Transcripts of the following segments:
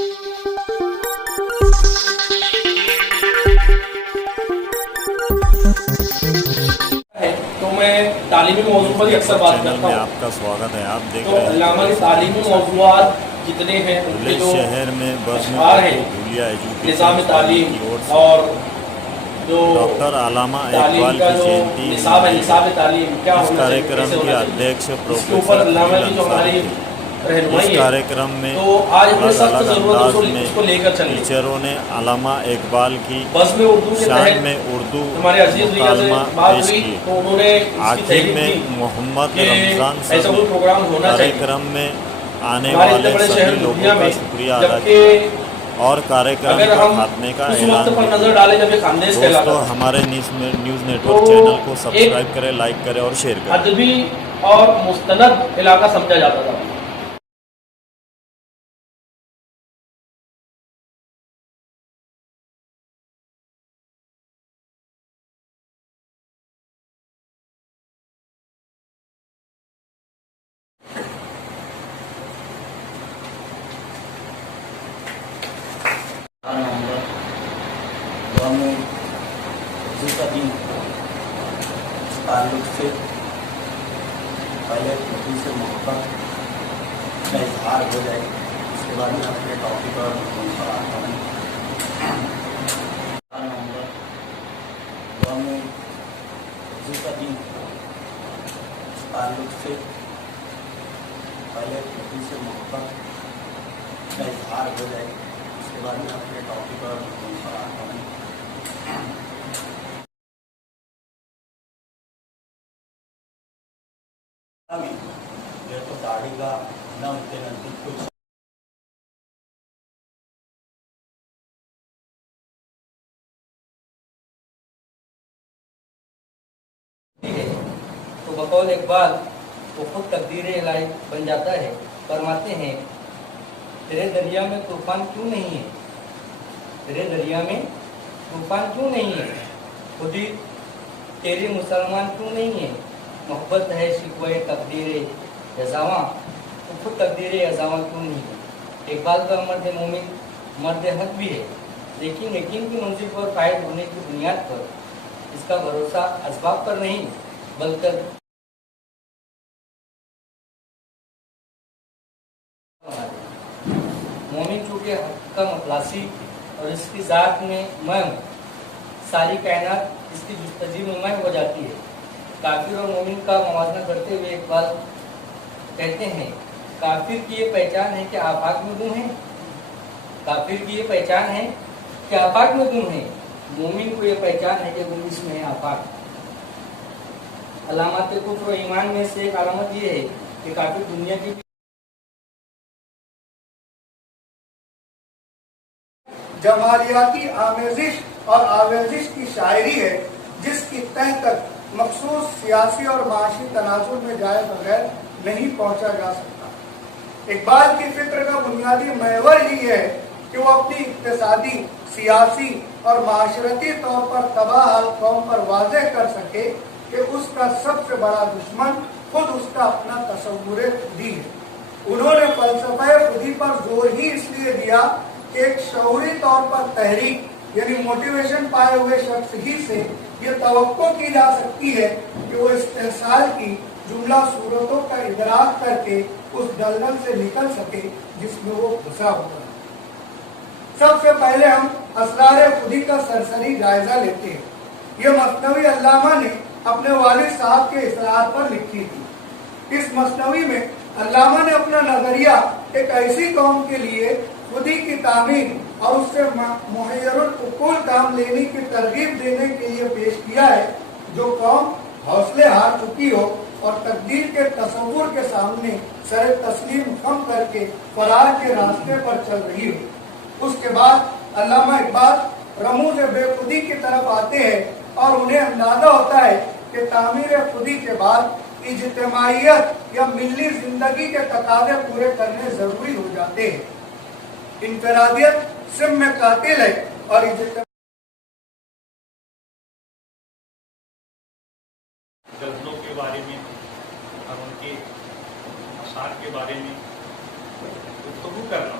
تو میں تعلیمی موضوع پر اکثر بات کرتا ہوں. آپ کا سواگت ہے. آپ دیکھ تو رہے ہیں علامہ کے تعلیمی موضوعات جتنے ہیں ان کے جو شہر میں اشعار ہیں نظام تعلیم اور جو ڈاکٹر علامہ تعلیم اقبال کا کی جو جینتی نصاب ہے نصاب تعلیم کیا اس ہونا چاہیے کاریہ کیسے کرم کے ہونا چاہیے ادھیکش اس کے اوپر علامہ کی جو ہماری رہنمائی اس ہے کاریہ کرم میں تو آج ہمیں سخت الگ ضرورت انداز ہے میں اس کو لے کر چلیں. ٹیچروں نے علامہ اقبال کی بزم اردو کے شان تحت میں اردو ہمارے عزیز بھیا سے مکالمہ بات پیش ہوئی کی. تو انہوں نے اس کی آخر تحریک میں دی محمد کہ رمضان ایسا صاحب کوئی پروگرام ہونا کاریہ چاہیے کرم میں آنے ہمارے اتنے والے بڑے سبھی شہر لوگوں دنیا کا میں. شکریہ ادا کیا جبکہ اور کاریہ کرم اگر کا ہم خاتمے کا اس اعلان وقت پر بھی نظر ڈالیں جب یہ خاندیش کہلاتا دوستو تھا ہمارے نیوز نیٹ تو ورک چینل کو ایک سبسکرائب کریں، لائک کریں اور شیئر کریں. ادبی اور مستند علاقہ سمجھا جاتا تھا. تعلق سے پہلے خودی سے محبت کا اظہار ہو جائے، اس کے بعد میں اپنے ٹاپک اور مضمون پر آتا ہوں. تعلق سے پہلے خودی سے محبت کا اظہار ہو جائے، اس کے بعد میں اپنے ٹاپک اور مضمون پر آتا ہوں. یہ تو داڑھی کا نہ ان کے نزدیک کچھ تو بقول اقبال وہ خود تقدیر الہی بن جاتا ہے. فرماتے ہیں تیرے دریا میں طوفان کیوں نہیں ہے، تیرے دریا میں طوفان کیوں نہیں ہے، خودی تیری مسلمان کیوں نہیں ہے. محبت ہے شکوہ تقدیر یزاواں، تو خود تقدیر یزاواں کیوں نہیں ہے. اقبال کا مرد مومن مرد حق بھی ہے، لیکن یقین کی منزل پر قائد ہونے کی بنیاد پر اس کا بھروسہ اسباب پر نہیں بلکہ مومن چونکہ حق کا مخلاصی اور اس کی ذات میں میں ہوں، ساری کائنات اس کی جستجی میں میں ہو جاتی ہے. کافر اور مومن کا موازنہ کرتے ہوئے اقبال کہتے ہیں کافر کی یہ پہچان ہے کہ آفاق میں گم ہے، کافر کی یہ پہچان ہے کہ آفاق میں گم ہے، مومن کو یہ پہچان ہے کہ گم اس میں ہے آفاق. علامات کفر و ایمان میں سے ایک علامت یہ ہے کہ کافر دنیا کی جمالیاتی آمیزش اور آویزش کی شاعری ہے جس کی تہ تک مخصوص سیاسی اور معاشی تناظر میں جائے بغیر نہیں پہنچا جا سکتا. اقبال کی فکر کا بنیادی محور ہی ہے کہ وہ اپنی اقتصادی، سیاسی اور معاشرتی طور پر تباہ حال قوم پر واضح کر سکے کہ اس کا سب سے بڑا دشمن خود اس کا اپنا تصور خودی ہے. انہوں نے فلسفہ خودی پر زور ہی اس لیے دیا کہ ایک شعوری طور پر تحریک یعنی موٹیویشن پائے ہوئے شخص ہی سے یہ توقع کی جا سکتی ہے کہ وہ استحصال کی جملہ صورتوں کا ادراک کر کے اس دلدل سے نکل سکے جس میں وہ گھسا ہوا ہے. سب سے پہلے ہم اسرار خودی کا سرسری جائزہ لیتے ہیں. یہ مثنوی علامہ نے اپنے والد صاحب کے اصرار پر لکھی تھی. اس مثنوی میں علامہ نے اپنا نظریہ ایک ایسی قوم کے لیے خودی کی تعمیر اور اس سے محیر العقول کام لینے کی ترغیب دینے کے لیے پیش کیا ہے، جو قوم حوصلے ہار چکی ہو اور تقدیر کے تصور کے سامنے سر تسلیم خم کر کے فرار کے راستے پر چل رہی ہو. اس کے بعد علامہ اقبال رموز بے خودی کی طرف آتے ہیں اور انہیں اندازہ ہوتا ہے کہ تعمیر خودی کے بعد اجتماعیت یا ملی زندگی کے تقاضے پورے کرنے ضروری ہو جاتے ہیں. انفرادیت سم میں قاتل ہے اور غزلوں کے بارے میں اور ان کے اشعار کے بارے میں گفتگو کرنا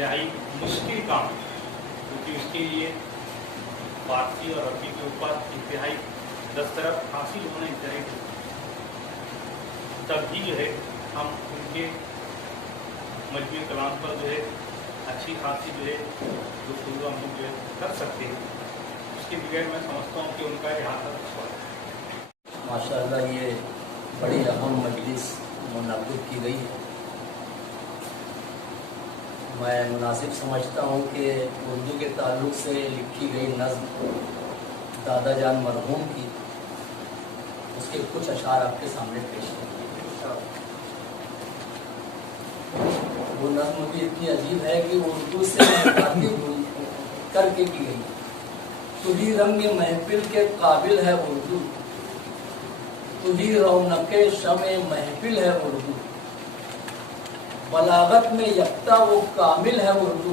इंतहाई मुश्किल काम है, क्योंकि उसके लिए फारसी और अरबी के ऊपर इंतहाई दस्तरस हासिल होने चाहिए, तब भी जो है हम उनके मजमूई कलाम पर जो है अच्छी खासी जो है गुफ्तगू हम लोग जो है कर सकते हैं। उसके बगैर मैं समझता हूँ कि उनका यहाँ तक माशाअल्लाह ये बड़ी अहम मजलिस मुनक़्क़िद की गई है। मैं मुनासिब समझता हूँ कि उर्दू के ताल्लुक़ से लिखी गई नज़्म दादा जान मरहूम की, उसके कुछ अशार आपके सामने पेश हैं। वो नज़्म भी इतनी अजीब है कि उर्दू से करके की गई। तुझी रंग महफिल के काबिल है उर्दू, तुझी रौनके शमे महफिल है उर्दू, बलागत में यकता वो कामिल है उर्दू,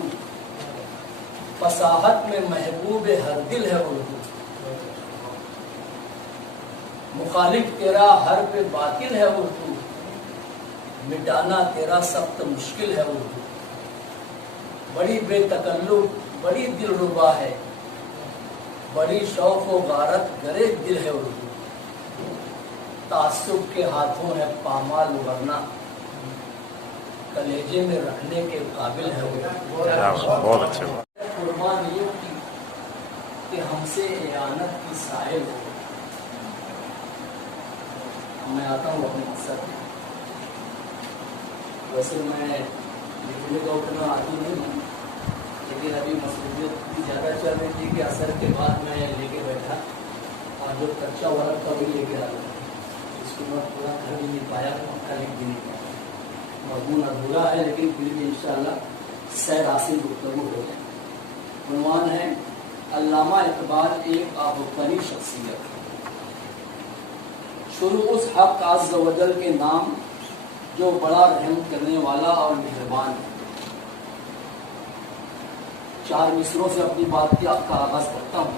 फसाहत में महबूब हर दिल है उर्दू, मुखालिफ तेरा हर पे बातिल है उर्दू, मिटाना तेरा सख्त मुश्किल है उर्दू, बड़ी बेतकल्लुफ बड़ी दिलरुबा है, बड़ी शौक व गारत गरे दिल है उर्दू, तासुब के हाथों है पामाल वरना कलेजे में रखने के काबिल है उर्दू। बहुत अच्छे। कुर्बानियों की कि हमसे इयानत की साहिल हो। मैं आता हूँ अपने मकसद में। वैसे मैं लिखने का उतना आदि नहीं हूँ, लेकिन अभी मसरूफियत भी ज़्यादा चल रही थी कि असर के बाद मैं लेके बैठा और जो कच्चा वर्क का भी लेके आ गया, इसको मैं पूरा कर भी नहीं पाया, पक्का लिख भी नहीं पाया। मजमून अधूरा है, लेकिन फिर भी इंशाअल्लाह सैर हासिल गुफ्तगू हो जाए। उन्वान है अल्लामा इकबाल एक आबकारी शख्सियत। शुरू उस हक अज़्ज़ व जल के नाम जो बड़ा रहम करने वाला और मेहरबान है। 4 मिसरों से अपनी बात का आगाज करता हूँ।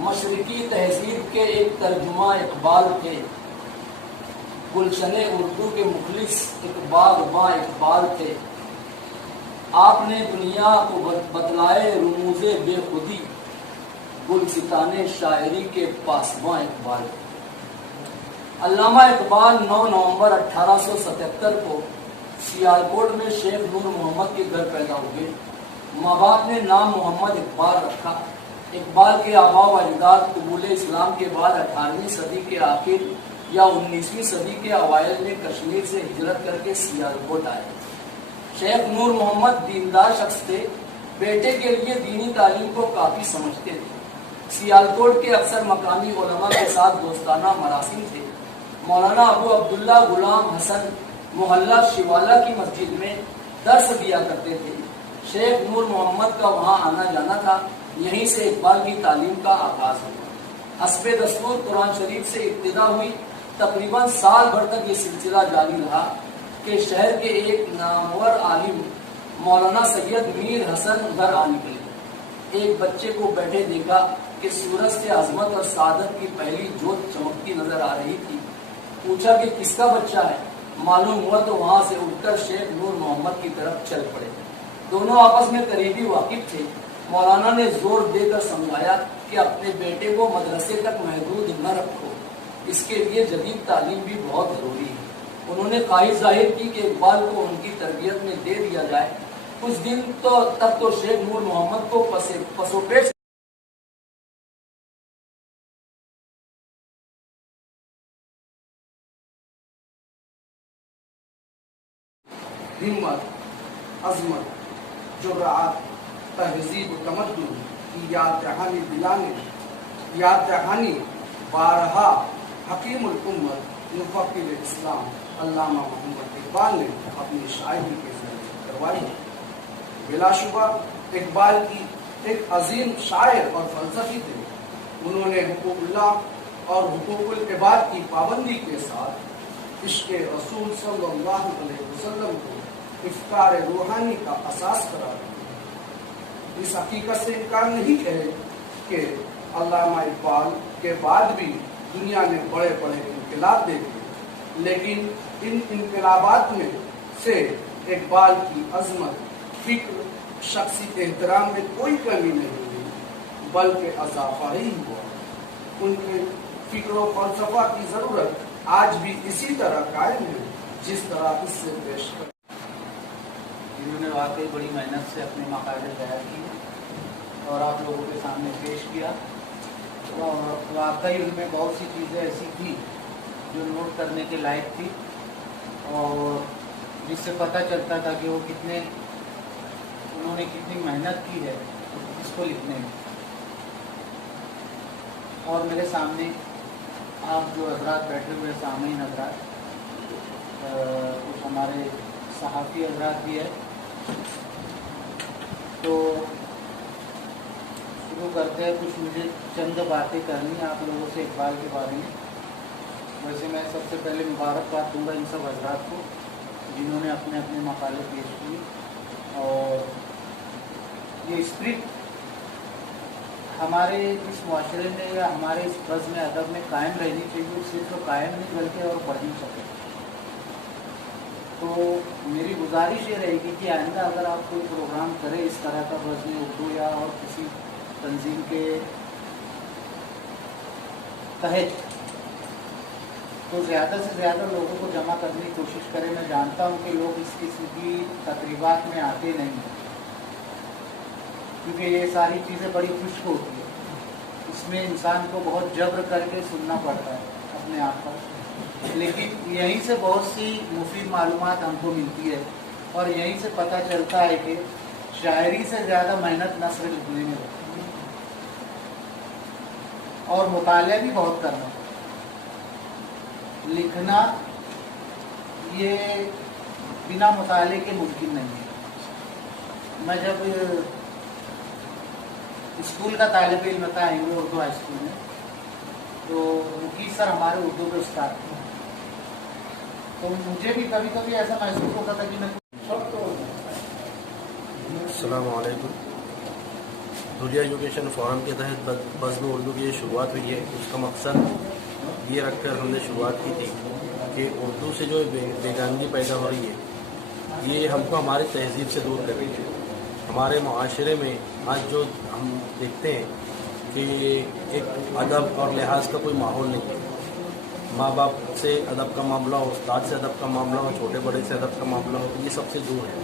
मशरिकी तहजीब के एक तर्जुमा इकबाल थे, गुलशने उर्दू के मुखलिस इकबाल इकबाल थे। आपने दुनिया को बतलाए रुमूज़े बेखुदी, गुलसिताने शायरी के पासबां इकबाल थे। अल्लामा इकबाल 9 नवंबर 1877 को सियालकोट में शेख नूर मोहम्मद के घर पैदा हुए। माँ बाप ने नाम मोहम्मद इकबाल रखा। इकबाल के आबा व अजदाद कबूल इस्लाम के बाद 18वीं सदी के आखिर या 19वीं सदी के अवाइल में कश्मीर से हिजरत करके सियालकोट आए। शेख नूर मोहम्मद दीनदार शख्स थे, बेटे के लिए दीनी तालीम को काफ़ी समझते थे। सियालकोट के अक्सर मकामी उलमा के साथ दोस्ताना मरासिम थे। मौलाना अबू अब्दुल्ला गुलाम हसन मोहल्ला शिवाला की मस्जिद में दर्स दिया करते थे। शेख नूर मोहम्मद का वहाँ आना जाना था। यहीं से इकबाल की तालीम का आगाज हुआ। हस्बे दस्तूर कुरान शरीफ से इब्तिदा हुई। तकरीबन साल भर तक ये सिलसिला जारी रहा कि शहर के एक नामवर आलिम मौलाना सैयद मीर हसन घर आ निकले। एक बच्चे को बैठे देखा कि सूरज से अजमत और सादत की पहली जोत चमकती नजर आ रही थी। पूछा कि किसका बच्चा है। मालूम हुआ तो वहां से उठकर शेख नूर मोहम्मद की तरफ चल पड़े। दोनों आपस में करीबी वाकिफ थे। मौलाना ने जोर देकर समझाया कि अपने बेटे को मदरसे तक महदूद न रखो, इसके लिए जदीद तालीम भी बहुत जरूरी है। उन्होंने ख्वाहिश जाहिर की कि इकबाल को उनकी तरबियत में दे दिया जाए। कुछ दिन तक तो शेख नूर मोहम्मद को पसोपेश हिम्मत, अजमत, जुर्रात, तहजीब तमद्दुन की याद दहानी बारहा हकीमुल उम्मत मुफक्किर इस्लाम अल्लामा मोहम्मद इकबाल ने अपनी शायरी के जरिए करवाई। बिलाशुबा इकबाल की एक अजीम शायर और फलसफी थे। उन्होंने हुकूकुल्लाह और हुकूकुल इबाद की पाबंदी के साथ इश्क़ रसूल सल्लल्लाहु अलैहि वसल्लम को इफ्तार रूहानी का असास करार दिया। इस हकीकत से इनकार नहीं है कि अल्लामा इकबाल के बाद भी दुनिया ने बड़े बड़े इनकलाब देखे, लेकिन इन इनकलाबात में से इकबाल की अजमत फिक्र शख्सी एहतराम में कोई कमी नहीं हुई बल्कि अजाफा ही हुआ। उनके फिक्र और फलसफा की ज़रूरत आज भी इसी तरह कायम है जिस तरह इससे पेश कर। इन्होंने वाकई बड़ी मेहनत से अपने मकाले तैयार किए और आप लोगों के सामने पेश किया और वाकई उनमें बहुत सी चीज़ें ऐसी थी जो नोट करने के लायक थी और जिससे पता चलता था कि वो उन्होंने कितनी मेहनत की है इसको लिखने में। और मेरे सामने आप जो हजरात बैठे हुए सामईन हजरात, कुछ हमारे सहाफ़ी हजरात भी है, तो शुरू करते हैं। कुछ मुझे चंद बातें करनी है आप लोगों से इकबाल के बारे में। वैसे मैं सबसे पहले मुबारकबाद दूंगा इन सब हजरात को जिन्होंने अपने अपने मकाले पेश किए और ये स्पिरिट हमारे इस माशरे में या हमारे इस बज़्म अदब में कायम रहनी चाहिए। सिर्फ तो कायम नहीं बल्कि और बढ़नी चाहिए। तो मेरी गुजारिश ये रहेगी कि आइंदा अगर आप कोई प्रोग्राम करें इस तरह का बज़्म उर्दू या और किसी तंजीम के तहत, तो ज़्यादा से ज़्यादा लोगों को जमा करने की कोशिश करें। मैं जानता हूँ कि लोग इस किस्म की तकरीबात में आते नहीं हैं क्योंकि ये सारी चीज़ें बड़ी खुश्क होती है। इसमें इंसान को बहुत जब्र करके सुनना पड़ता है अपने आप पर, लेकिन यहीं से बहुत सी मुफीद मालूमात हमको मिलती है और यहीं से पता चलता है कि शायरी से ज़्यादा मेहनत नस्र लिखने में होती है और मुताले भी बहुत करना। लिखना ये बिना मुताले के मुमकिन नहीं है। मैं जब स्कूल का तालिब इल्म था इंग्लो उर्दू हाई स्कूल में, तो मुकीस सर हमारे उर्दू के उस्ताद थे, तो मुझे भी कभी कभी ऐसा महसूस होता था कि मैं अस्सलामु अलैकुम। दुनिया एजुकेशन फोरम के तहत बज़्म उर्दू की शुरुआत हुई है। उसका मकसद ये रखकर हमने शुरुआत की थी कि उर्दू से जो बेगानगी पैदा हो रही है ये हमको हमारी तहजीब से दूर कर रही है। हमारे माशरे में आज जो हम देखते हैं कि एक अदब और लिहाज का कोई माहौल नहीं है। माँ बाप से अदब का मामला हो, उस्ताद से अदब का मामला हो, छोटे बड़े से अदब का मामला हो, ये सबसे दूर है।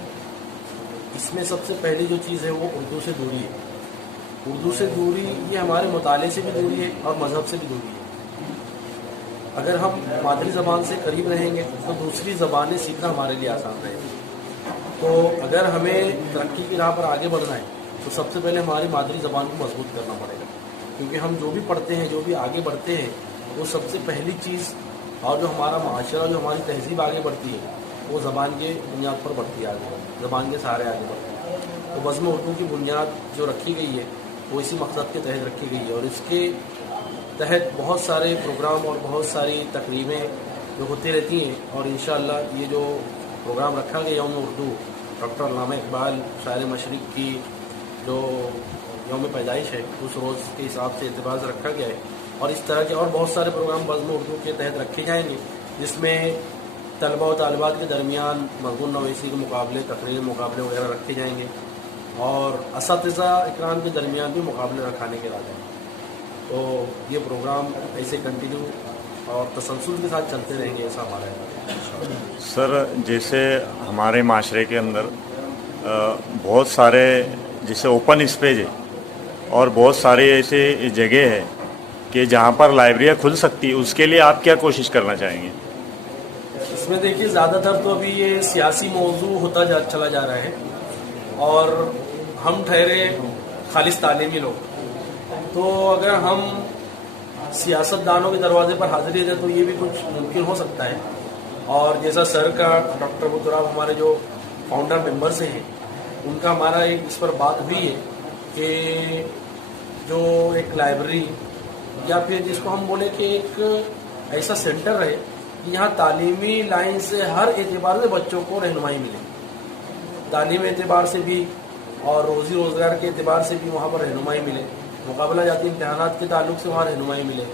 इसमें सबसे पहली जो चीज़ है वो उर्दू से दूरी है। उर्दू से दूरी ये हमारे मुताले से भी दूरी है और मज़हब से भी दूरी है। अगर हम मादरी ज़बान से करीब रहेंगे तो दूसरी ज़बानें सीखना हमारे लिए आसान रहेगा। तो अगर हमें तरक्की की राह पर आगे बढ़ना है तो सबसे पहले हमारी मादरी ज़बान को मजबूत करना पड़ेगा, क्योंकि हम जो भी पढ़ते हैं, जो भी आगे बढ़ते हैं, वो सबसे पहली चीज़ और जो हमारा माशरा, जो हमारी तहजीब आगे बढ़ती है वो ज़बान के बुनियाद पर बढ़ती है, आगे ज़बान के सहारे आगे बढ़ती है। तो बज़्म उर्दू की बुनियाद जो रखी गई है वो इसी मकसद के तहत रखी गई है और इसके तहत बहुत सारे प्रोग्राम और बहुत सारी तकरीबें जो होती रहती हैं। और इंशाअल्लाह ये जो प्रोग्राम रखा गया यौम उर्दू, डॉक्टर अल्लामा इकबाल शायर मशरिक़ की जो यौम पैदाइश है उस रोज़ के हिसाब से एतबार से रखा गया है। और इस तरह के और बहुत सारे प्रोग्राम बज़्म उर्दू के तहत रखे जाएंगे, जिसमें तलबा और तालिबात के दरमियान मज़मून नवीसी के मुकाबले, तकरीर मुकाबले वगैरह रखे जाएंगे और असातिज़ा इकराम के दरमियान भी मुकाबले रखाने के इरादे हैं। तो ये प्रोग्राम ऐसे कंटिन्यू और तसलसल के साथ चलते रहेंगे, ऐसा हमारा है। सर, जैसे हमारे माशरे के अंदर बहुत सारे जैसे ओपन स्पेस है और बहुत सारे ऐसे जगह है कि जहाँ पर लाइब्रेरियाँ खुल सकती है, उसके लिए आप क्या कोशिश करना चाहेंगे? इसमें देखिए ज़्यादातर तो अभी ये सियासी मौजू होता चला जा रहा है और हम ठहरे खालिस तालीमी लोग। तो अगर हम सियासतदानों के दरवाजे पर हाजिरी दें तो ये भी कुछ मुमकिन हो सकता है। और जैसा सर का, डॉक्टर बुतराब हमारे जो फाउंडर मेंबर से हैं, उनका हमारा एक इस पर बात हुई है कि जो एक लाइब्रेरी या फिर जिसको हम बोले कि एक ऐसा सेंटर रहे कि यहाँ तालीमी लाइन से हर एतबार से बच्चों को रहनुमाई मिले, तालीम एतबार से भी और रोज़ी रोज़गार के एतबार से भी वहाँ पर रहनुमाई मिले, मुकाबला जाती इम्तहानात के ताल्लुक से वहाँ रहनुमाई मिले,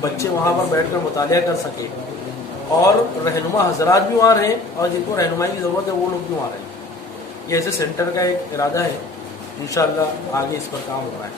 बच्चे वहाँ पर बैठ कर मुतालिया कर सके और रहनुमा हजरात भी वहाँ रहें और जिनको रहनुमाई की ज़रूरत है वो लोग भी वहाँ रहें। ये ऐसे सेंटर का एक इरादा है, इंशाअल्लाह आगे इस पर काम हो रहा है।